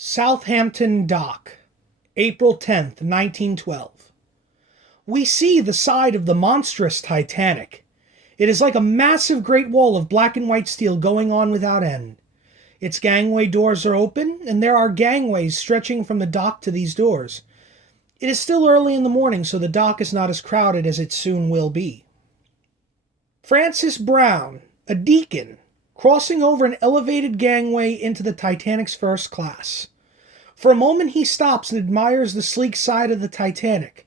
Southampton Dock, April 10th, 1912. We see the side of the monstrous Titanic. It is like a massive great wall of black and white steel going on without end. Its gangway doors are open, and there are gangways stretching from the dock to these doors. It is still early in the morning, so the dock is not as crowded as it soon will be. Francis Brown, a deacon, crossing over an elevated gangway into the Titanic's first class. For a moment he stops and admires the sleek side of the Titanic.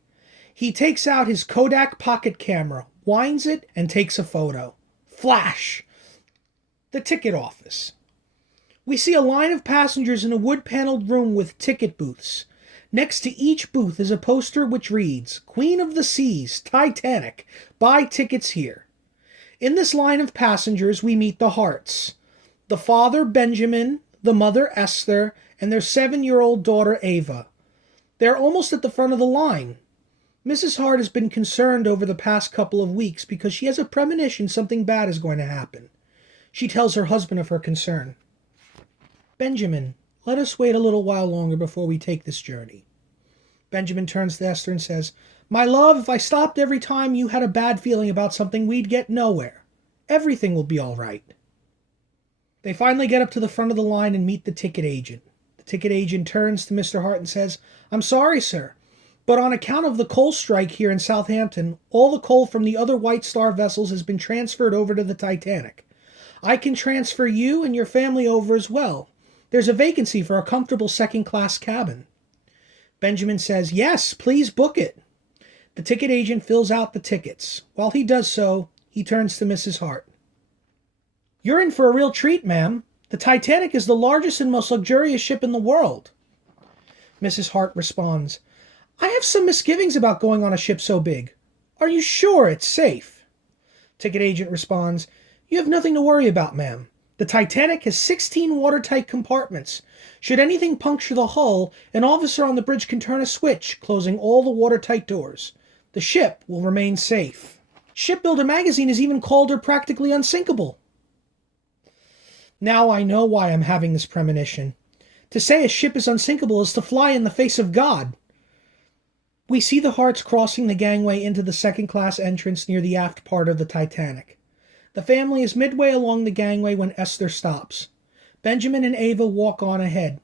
He takes out his Kodak pocket camera, winds it, and takes a photo. Flash! The ticket office. We see a line of passengers in a wood-paneled room with ticket booths. Next to each booth is a poster which reads, "Queen of the Seas, Titanic, buy tickets here." In this line of passengers we meet the Harts. The father, Benjamin, the mother, Esther, and their 7-year-old daughter, Ava. They're almost at the front of the line. Mrs. Hart has been concerned over the past couple of weeks because she has a premonition something bad is going to happen. She tells her husband of her concern. "Benjamin, let us wait a little while longer before we take this journey." Benjamin turns to Esther and says, "My love, if I stopped every time you had a bad feeling about something, we'd get nowhere. Everything will be all right." They finally get up to the front of the line and meet the ticket agent. The ticket agent turns to Mr. Hart and says, "I'm sorry, sir, but on account of the coal strike here in Southampton, all the coal from the other White Star vessels has been transferred over to the Titanic. I can transfer you and your family over as well. There's a vacancy for a comfortable second-class cabin." Benjamin says, "Yes, please book it." The ticket agent fills out the tickets. While he does so, he turns to Mrs. Hart. "You're in for a real treat, ma'am. The Titanic is the largest and most luxurious ship in the world." Mrs. Hart responds, "I have some misgivings about going on a ship so big. Are you sure it's safe?" Ticket agent responds, "You have nothing to worry about, ma'am. The Titanic has 16 watertight compartments. Should anything puncture the hull, an officer on the bridge can turn a switch, closing all the watertight doors. The ship will remain safe. Shipbuilder magazine has even called her practically unsinkable." Now I know why I'm having this premonition. To say a ship is unsinkable is to fly in the face of God. We see the Harts crossing the gangway into the second-class entrance near the aft part of the Titanic. The family is midway along the gangway when Esther stops. Benjamin and Ava walk on ahead.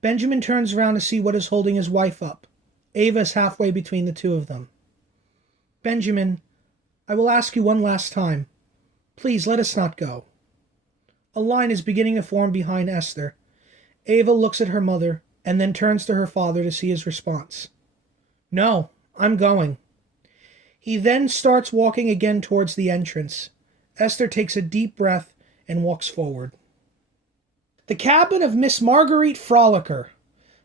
Benjamin turns around to see what is holding his wife up. Ava is halfway between the two of them. "Benjamin, I will ask you one last time. Please let us not go." A line is beginning to form behind Esther. Ava looks at her mother and then turns to her father to see his response. "No, I'm going." He then starts walking again towards the entrance. Esther takes a deep breath and walks forward. The cabin of Miss Marguerite Frolicker.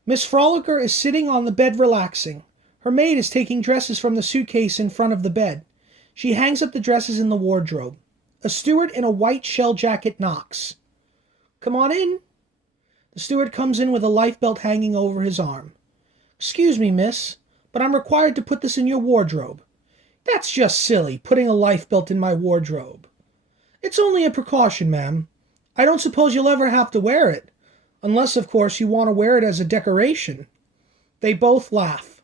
Miss Frolicker is sitting on the bed relaxing. Her maid is taking dresses from the suitcase in front of the bed. She hangs up the dresses in the wardrobe. A steward in a white shell jacket knocks. "Come on in." The steward comes in with a lifebelt hanging over his arm. "Excuse me, miss, but I'm required to put this in your wardrobe." "That's just silly, putting a lifebelt in my wardrobe." "It's only a precaution, ma'am. I don't suppose you'll ever have to wear it. Unless, of course, you want to wear it as a decoration." They both laugh.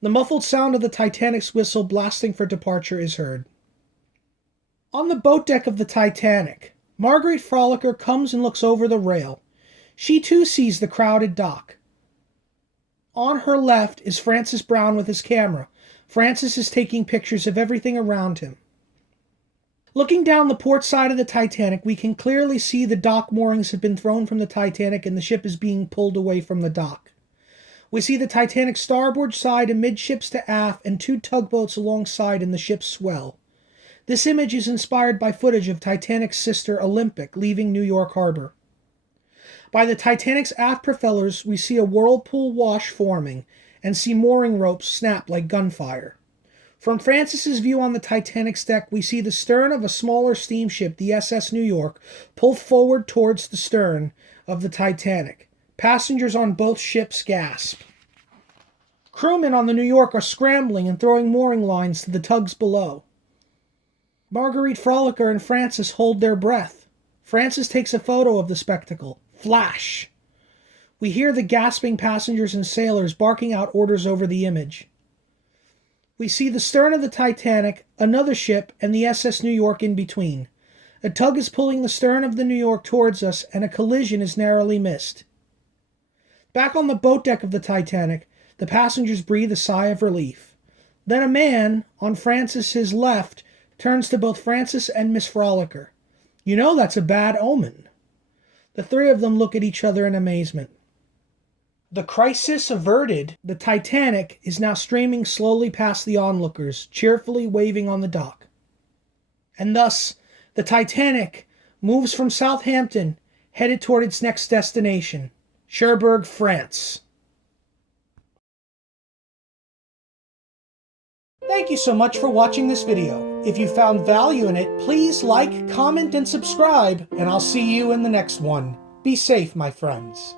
The muffled sound of the Titanic's whistle blasting for departure is heard. On the boat deck of the Titanic, Marguerite Frolicker comes and looks over the rail. She too sees the crowded dock. On her left is Francis Brown with his camera. Francis is taking pictures of everything around him. Looking down the port side of the Titanic, we can clearly see the dock moorings have been thrown from the Titanic and the ship is being pulled away from the dock. We see the Titanic's starboard side amidships to aft and 2 tugboats alongside in the ship's swell. This image is inspired by footage of Titanic's sister Olympic leaving New York Harbor. By the Titanic's aft propellers, we see a whirlpool wash forming and see mooring ropes snap like gunfire. From Francis's view on the Titanic's deck, we see the stern of a smaller steamship, the SS New York, pull forward towards the stern of the Titanic. Passengers on both ships gasp. Crewmen on the New York are scrambling and throwing mooring lines to the tugs below. Marguerite Frolicker and Francis hold their breath. Francis takes a photo of the spectacle. Flash! We hear the gasping passengers and sailors barking out orders over the image. We see the stern of the Titanic, another ship, and the SS New York in between. A tug is pulling the stern of the New York towards us, and a collision is narrowly missed. Back on the boat deck of the Titanic, the passengers breathe a sigh of relief. Then a man, on Francis's left, turns to both Francis and Miss Frolicker. "You know that's a bad omen." The three of them look at each other in amazement. The crisis averted, the Titanic is now streaming slowly past the onlookers, cheerfully waving on the dock. And thus, the Titanic moves from Southampton, headed toward its next destination, Cherbourg, France. Thank you so much for watching this video. If you found value in it, please like, comment, and subscribe, and I'll see you in the next one. Be safe, my friends.